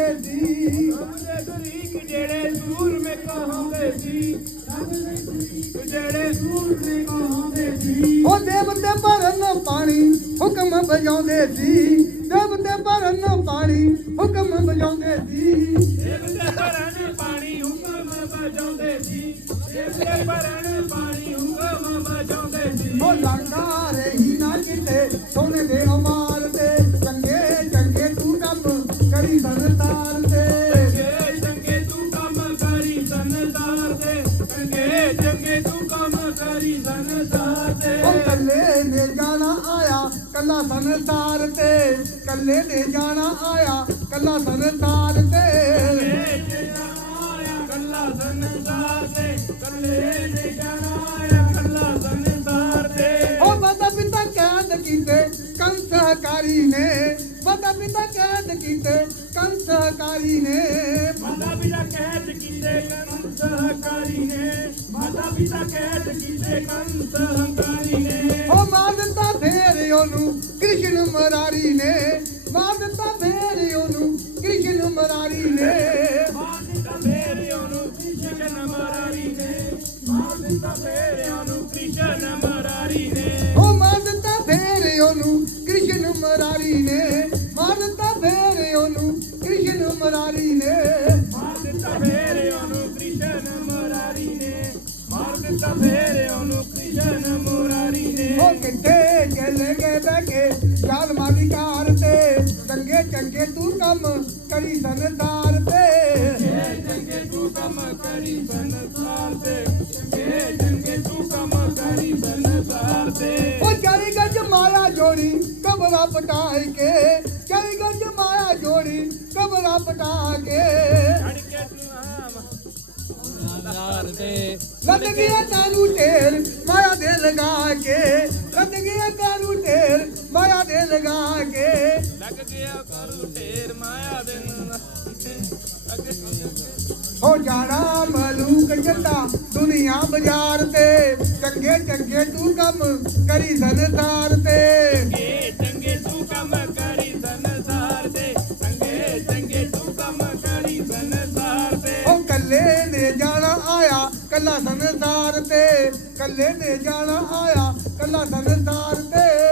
ਕਹਾਉਂਦੇ ਸੀ। ਉਹਦੇ ਗਰੀਕ ਜਿਹੜੇ ਦੂਰ ਮੇ ਕਹਾਉਂਦੇ ਸੀ। ਜਿਹੜੇ ਦੂਰ ਮੇ ਕਹਾਉਂਦੇ ਸੀ। ਉਹ ਦੇਵਤੇ ਭਰਨ ਪਾਣੀ ਹੁਕਮ ਵਜਾਉਂਦੇ ਸੀ। ਦੇਵਤੇ ਭਰਨ ਪਾਣੀ ਹੁਕਮ ਵਜਾਉਂਦੇ ਸੀ। ਦੇਵਤੇ ਭਰਨ ਪਾਣੀ ਹੁਕਮ ਵਜਾਉਂਦੇ ਸੀ। ਦੇਵਤੇ ਭਰਨ ਪਾਣੀ ਹੁਕਮ ਵਜਾਉਂਦੇ ਸੀ। ਕੰਮ ਕਰੀ ਸੰਸਾਰ ਦੇ ਉਹ ਕੱਲੇ ਨੇ ਜਾਣਾ ਆਇਆ ਕੱਲਾ ਸੰਸਾਰ ਤੇ। ਕੱਲੇ ਨੇ ਜਾਣਾ ਆਇਆ ਕੱਲਾ ਸੰਸਾਰ ਤੇ। ਕੱਲਾ ਸੰਸਾਰ ਦੇ ਕੱਲੇ ਨੇ ਜਾਣਾ ਆਇਆ ਕੱਲਾ ਸੰਸਾਰ ਦੇ ਉਹ ਮਾਤਾ ਪਿਤਾ ਕੈਦ ਕੀਤੇ ਕੰਸ ਹਕਾਰੀ ਨੇ। ਮਾਤਾ ਪਿਤਾ ਕੈਦ ਕੀਤੇ ਕੰਸ ਹਕਾਰੀ ਨੇ। ਮਾਤਾ ਪਿਤਾ ਕਹਿਤ ਕੀਤੇ ਕੰਸ ਹੰਕਾਰੀ ਨੇ। ਮਾਤਾ ਪਿਤਾ ਕਹਿਤ ਕੀਤੇ ਕੰਸ ਹੰਕਾਰੀ ਨੇ। ਉਹ ਮਾਰ ਫੇਰ ਉਹਨੂੰ ਕ੍ਰਿਸ਼ਨ ਮਰਾਰੀ ਨੇ। ਮਾਰ ਦਿੱਤਾ ਫੇਰ ਉਹਨੂੰ ਉਹਨੂੰ ਕ੍ਰਿਸ਼ਨ ਮਰਾਰੀ ਨੇ ਮਾਰ ਦਿੱਤਾ ਫੇਰ ਉਹਨੂੰ ਕ੍ਰਿਸ਼ਨ ਮਰਾਰੀ ਨੇ। ਮਾਰ ਦਿੱਤਾ ਫੇਰ ਉਹਨੂੰ ਕ੍ਰਿਸ਼ਨ ਮਰਾਰੀ ਨੇ। ਮਾਰ ਦਿੱਤਾ ਫੇਰ ਉਹਨੂੰ ਕ੍ਰਿਸ਼ਨ ਮਰਾਰੀ ਨੇ। ਉਹ ਕਿੱਥੇ ਚੱਲ ਗਏ ਕੇ? ਯਾਦ ਮਾਦੀ ਕਾਰ ਤੇ। ਚੰਗੇ ਚੰਗੇ ਤੂੰ ਕੰਮ ਕਰੀ ਸੰਸਾਰ ਪਟਾਈ ਕੇ ਗੱਜ ਮਾਇਆ ਜੋੜੀ ਕਬਰਾਂ ਪਟਾ ਕੇ। ਛੜ ਕੇ ਤੂੰ ਆਮ ਲੱਗ ਗਿਆ ਕਾਨੂੰ ਢੇਰ ਮਾਇਆ ਦੇ ਲਗਾ ਕੇ। ਲੱਗ ਗਿਆ ਕਾਨੂੰ ਢੇਰ ਮਾਇਆ ਦੇ ਲਗਾ ਕੇ। ਲੱਗ ਗਿਆ ਕਰੂ ਢੇਰ ਮਾਇਆ ਦੇ ਨਾਲ। ਹੋ ਜਾਣਾ ਮਲੂਕ ਜੱਟਾ ਦੁਨੀਆ ਬਾਜ਼ਾਰ ਤੇ। ਚੰਗੇ ਚੰਗੇ ਤੂੰ ਕੰਮ ਕਰੀ ਸੰਸਾਰ ਤੇ। ਕੱਲਾ ਸੰਸਾਰ ਤੇ ਕੱਲੇ ਨੇ ਜਾਣਾ ਆਇਆ ਕੱਲਾ ਸੰਸਾਰ ਤੇ।